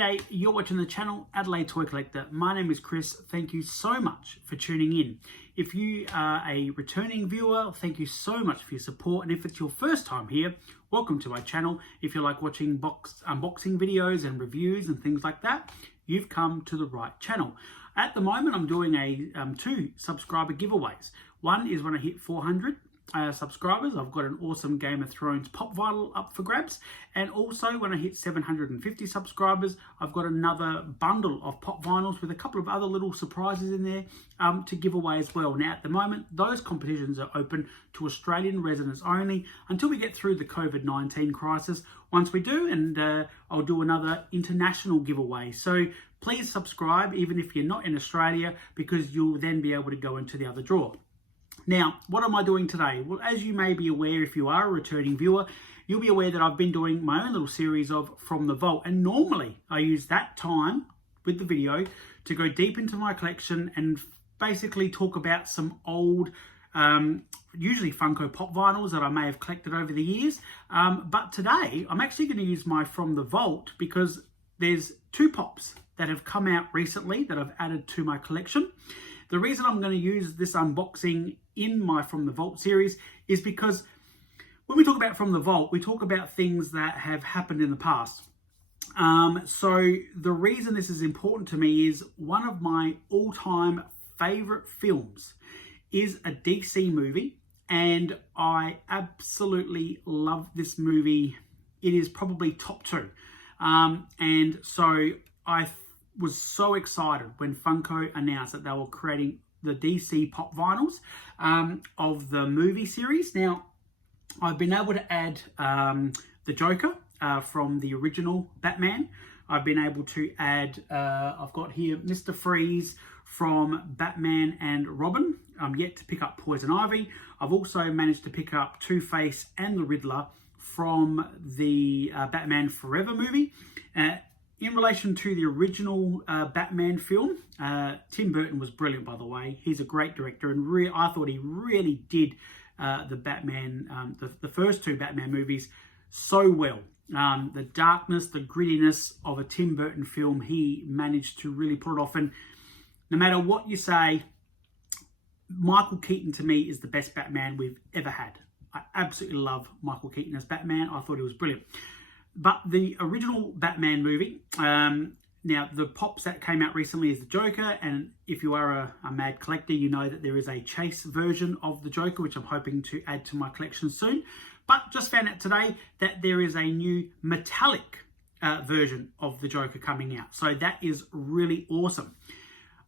G'day, you're watching the channel Adelaide Toy Collector. My name is Chris. Thank you so much for tuning in. If you are a returning viewer, thank you so much for your support. And if it's your first time here, welcome to my channel. If you like watching unboxing videos and reviews and things like that, you've come to the right channel. At the moment, I'm doing two subscriber giveaways. One is when I hit 400 subscribers, I've got an awesome Game of Thrones pop vinyl up for grabs, and also when I hit 750 subscribers, I've got another bundle of pop vinyls with a couple of other little surprises in there to give away as well. Now at the moment, those competitions are open to Australian residents only until we get through the COVID-19 crisis. Once we do, and I'll do another international giveaway. So please subscribe even if you're not in Australia, because you'll then be able to go into the other draw. Now, what am I doing today? Well, as you may be aware, if you are a returning viewer, you'll be aware that I've been doing my own little series of From the Vault. And normally I use that time with the video to go deep into my collection and basically talk about some old, usually Funko pop vinyls that I may have collected over the years. But today I'm actually going to use my From the Vault because there's two pops that have come out recently that I've added to my collection. The reason I'm going to use this unboxing in my From the Vault series is because when we talk about From the Vault, we talk about things that have happened in the past. So the reason this is important to me is one of my all-time favorite films is a DC movie, and I absolutely love this movie. It is probably top two. And so I was so excited when Funko announced that they were creating the DC pop vinyls of the movie series. Now, I've been able to add the Joker from the original Batman. I've been able to add, I've got here Mr. Freeze from Batman and Robin. I'm yet to pick up Poison Ivy. I've also managed to pick up Two-Face and the Riddler from the Batman Forever movie. In relation to the original Batman film, Tim Burton was brilliant, by the way. He's a great director, and I thought he really did the Batman, the first two Batman movies so well. The darkness, the grittiness of a Tim Burton film, he managed to really pull it off. And no matter what you say, Michael Keaton to me is the best Batman we've ever had. I absolutely love Michael Keaton as Batman. I thought he was brilliant. But the original Batman movie, now the pops that came out recently is the Joker, and if you are a mad collector, you know that there is a chase version of the Joker, which I'm hoping to add to my collection soon. But just found out today that there is a new metallic version of the Joker coming out. So that is really awesome.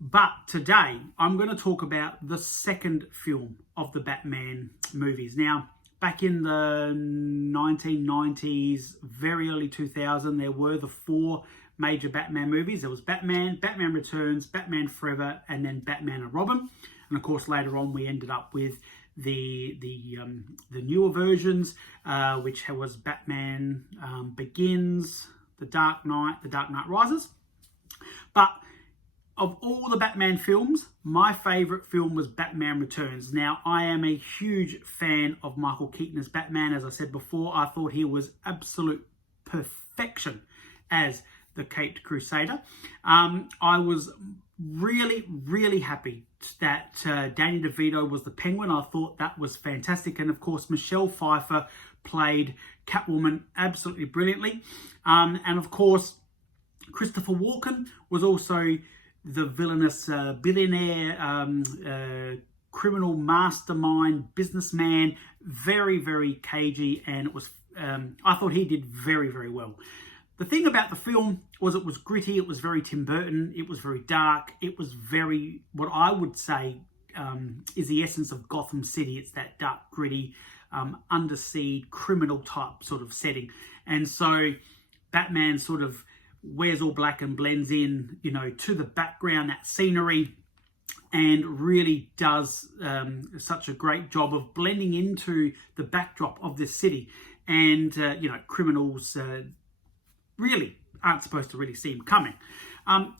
But today, I'm going to talk about the second film of the Batman movies. Now, back in the 1990s, very early 2000, there were the four major Batman movies. There was Batman, Batman Returns, Batman Forever, and then Batman and Robin. And of course, later on, we ended up with the newer versions, which was Batman Begins, The Dark Knight Rises. But of all the Batman films, my favourite film was Batman Returns. Now, I am a huge fan of Michael Keaton as Batman. As I said before, I thought he was absolute perfection as the Caped Crusader. I was really, really happy that Danny DeVito was the Penguin. I thought that was fantastic. And of course, Michelle Pfeiffer played Catwoman absolutely brilliantly. And of course, Christopher Walken was also the villainous billionaire, criminal mastermind, businessman, very, very cagey, and it was. I thought he did very, very well. The thing about the film was it was gritty. It was very Tim Burton. It was very dark. It was very, what I would say is the essence of Gotham City. It's that dark, gritty, undersea criminal type sort of setting, and so Batman sort of wears all black and blends in, you know, to the background, that scenery, and really does such a great job of blending into the backdrop of this city. And, you know, criminals really aren't supposed to really see him coming.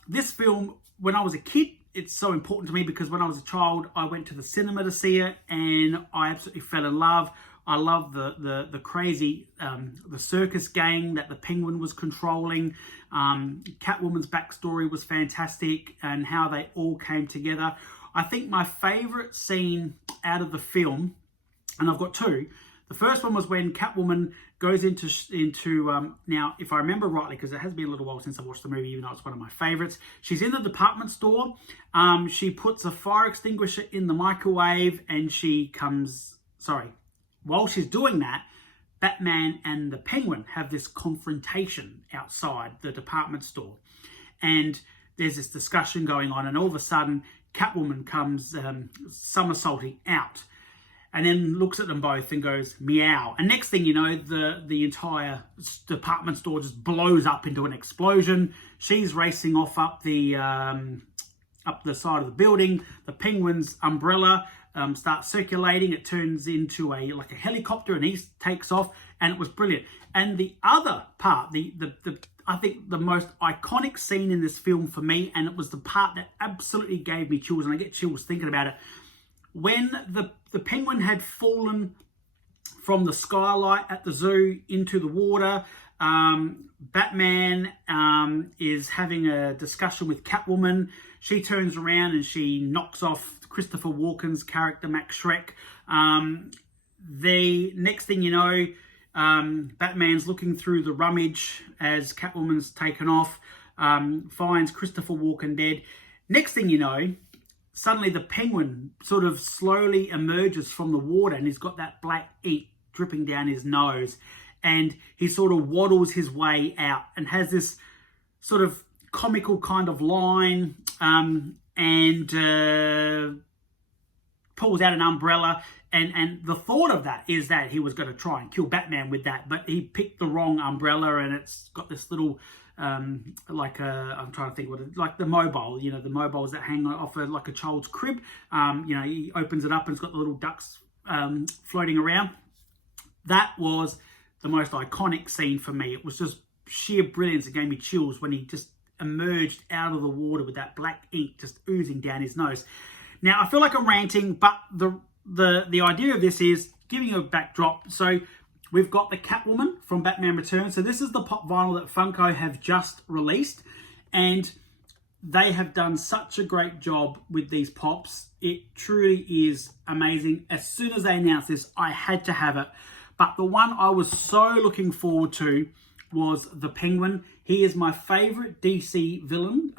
This film, when I was a kid, it's so important to me because when I was a child, I went to the cinema to see it and I absolutely fell in love. I love the crazy the circus gang that the Penguin was controlling. Catwoman's backstory was fantastic, and how they all came together. I think my favorite scene out of the film, and I've got two. The first one was when Catwoman goes into now, if I remember rightly, because it has been a little while since I watched the movie, even though it's one of my favorites. She's in the department store. She puts a fire extinguisher in the microwave, and while she's doing that, Batman and the Penguin have this confrontation outside the department store. And there's this discussion going on, and all of a sudden, Catwoman comes somersaulting out, and then looks at them both and goes, meow. And next thing you know, the entire department store just blows up into an explosion. She's racing off up the side of the building. The Penguin's umbrella starts circulating. It turns into a helicopter, and he takes off, and it was brilliant. And the other part, I think the most iconic scene in this film for me, and it was the part that absolutely gave me chills, and I get chills thinking about it, when the Penguin had fallen from the skylight at the zoo into the water. Batman is having a discussion with Catwoman. She turns around and she knocks off Christopher Walken's character, Max Schreck. The next thing you know, Batman's looking through the rummage as Catwoman's taken off, finds Christopher Walken dead. Next thing you know, suddenly the Penguin sort of slowly emerges from the water, and he's got that black ink dripping down his nose, and he sort of waddles his way out and has this sort of comical kind of line, and pulls out an umbrella. And the thought of that is that he was going to try and kill Batman with that, but he picked the wrong umbrella, and it's got this little I'm trying to think what it, like the mobile, the mobiles that hang off like a child's crib. He opens it up and it's got the little ducks floating around. That was the most iconic scene for me. It was just sheer brilliance. It gave me chills when he just emerged out of the water with that black ink just oozing down his nose. Now, I feel like I'm ranting, but the idea of this is giving you a backdrop. So we've got the Catwoman from Batman Returns. So this is the pop vinyl that Funko have just released, and they have done such a great job with these pops. It truly is amazing. As soon as they announced this, I had to have it. But the one I was so looking forward to was the Penguin. He is my favorite DC villain.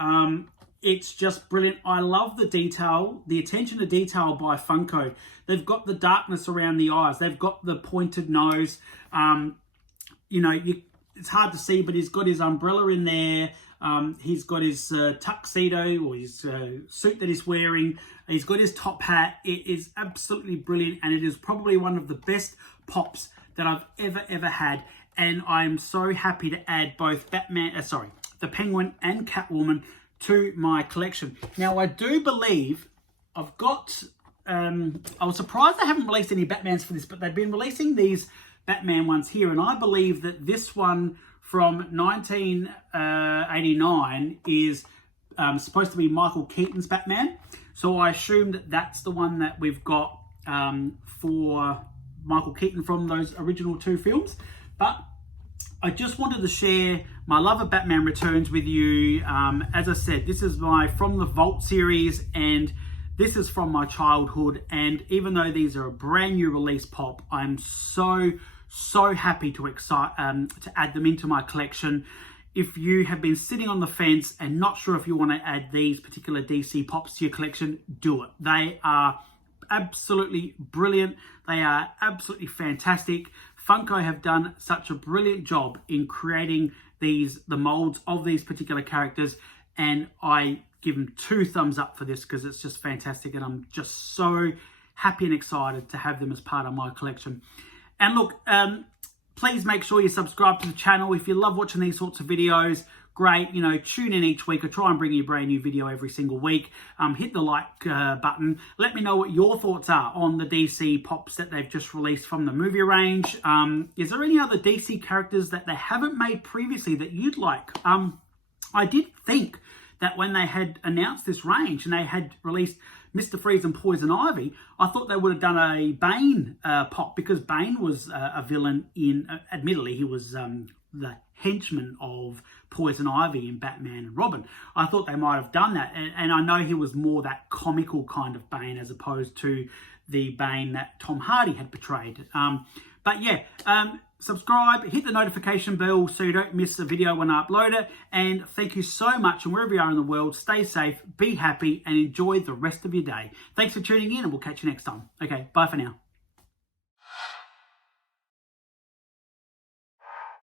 It's just brilliant. I love the detail, the attention to detail by Funko. They've got the darkness around the eyes. They've got the pointed nose. It's hard to see, but he's got his umbrella in there. He's got his tuxedo or his suit that he's wearing. He's got his top hat. It is absolutely brilliant, and it is probably one of the best pops that I've ever had. And I'm so happy to add both the Penguin and Catwoman to my collection. Now, I do believe I've got, I was surprised they haven't released any Batmans for this, but they've been releasing these Batman ones here, and I believe that this one from 1989 is supposed to be Michael Keaton's Batman. So I assume that that's the one that we've got for Michael Keaton from those original two films. But I just wanted to share my love of Batman Returns with you. As I said, this is from the Vault series, and this is from my childhood. And even though these are a brand new release pop, I'm so happy to add them into my collection. If you have been sitting on the fence and not sure if you want to add these particular DC pops to your collection, do it. They are absolutely brilliant. They are absolutely fantastic. Funko have done such a brilliant job in creating the molds of these particular characters, and I give them 2 thumbs up for this because it's just fantastic, and I'm just so happy and excited to have them as part of my collection. And look, please make sure you subscribe to the channel. If you love watching these sorts of videos, great. Tune in each week. I try and bring you a brand new video every single week. Hit the like button. Let me know what your thoughts are on the DC pops that they've just released from the movie range. Is there any other DC characters that they haven't made previously that you'd like? I did think that when they had announced this range and they had released Mr. Freeze and Poison Ivy, I thought they would have done a Bane pop, because Bane was a villain in, admittedly, he was the henchman of Poison Ivy in Batman and Robin. I thought they might have done that, and I know he was more that comical kind of Bane as opposed to the Bane that Tom Hardy had portrayed. But yeah, subscribe, hit the notification bell so you don't miss a video when I upload it. And thank you so much. And wherever you are in the world, stay safe, be happy, and enjoy the rest of your day. Thanks for tuning in, and we'll catch you next time. Okay, bye for now.